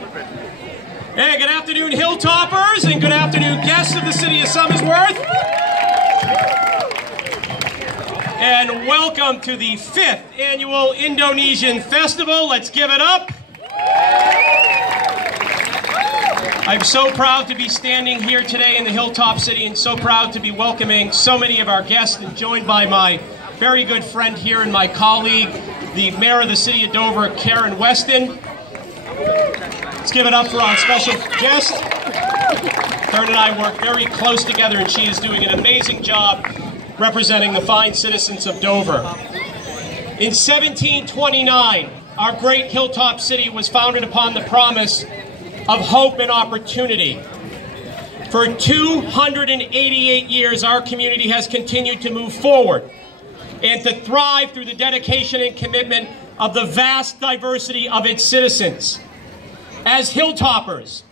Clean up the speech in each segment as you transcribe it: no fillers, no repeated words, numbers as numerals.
Hey, good afternoon, Hilltoppers, and good afternoon, guests of the city of Somersworth. And welcome to the 5th annual Indonesian Festival. Let's give it up. I'm so proud to be standing here today in the Hilltop City and so proud to be welcoming so many of our guests and joined by my very good friend here and my colleague, the Mayor of the City of Dover, Karen Weston. Let's give it up for our special guest. Karen and I work very close together and she is doing an amazing job representing the fine citizens of Dover. In 1729, our great Hilltop City was founded upon the promise of hope and opportunity. For 288 years, our community has continued to move forward and to thrive through the dedication and commitment of the vast diversity of its citizens. As Hilltoppers,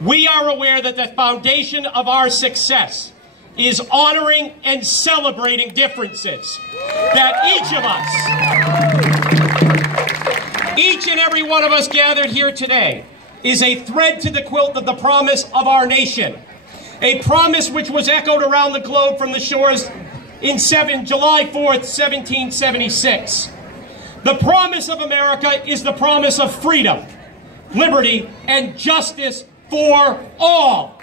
we are aware that the foundation of our success is honoring and celebrating differences. That each and every one of us gathered here today is a thread to the quilt of the promise of our nation. A promise which was echoed around the globe from the shores in July 4th, 1776. The promise of America is the promise of freedom, liberty, and justice for all.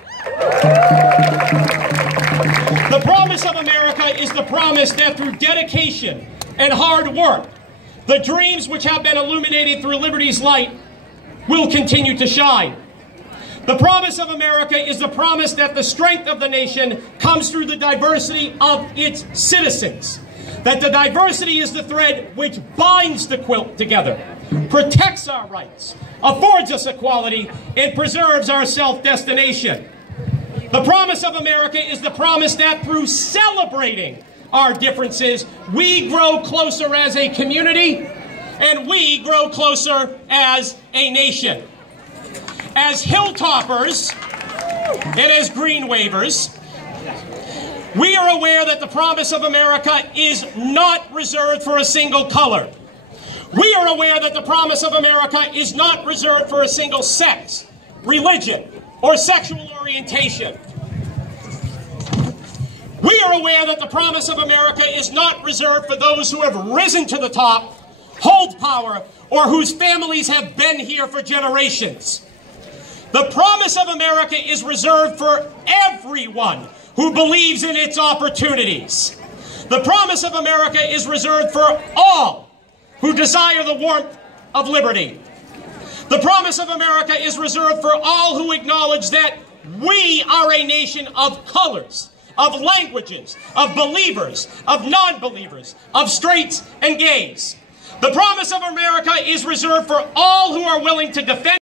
The promise of America is the promise that through dedication and hard work, the dreams which have been illuminated through liberty's light will continue to shine. The promise of America is the promise that the strength of the nation comes through the diversity of its citizens. That the diversity is the thread which binds the quilt together, protects our rights, affords us equality, and preserves our self-destination. The promise of America is the promise that through celebrating our differences, we grow closer as a community, and we grow closer as a nation. As Hilltoppers and as green wavers, we are aware that the promise of America is not reserved for a single color. We are aware that the promise of America is not reserved for a single sex, religion, or sexual orientation. We are aware that the promise of America is not reserved for those who have risen to the top, hold power, or whose families have been here for generations. The promise of America is reserved for everyone who believes in its opportunities. The promise of America is reserved for all who desire the warmth of liberty. The promise of America is reserved for all who acknowledge that we are a nation of colors, of languages, of believers, of non-believers, of straights and gays. The promise of America is reserved for all who are willing to defend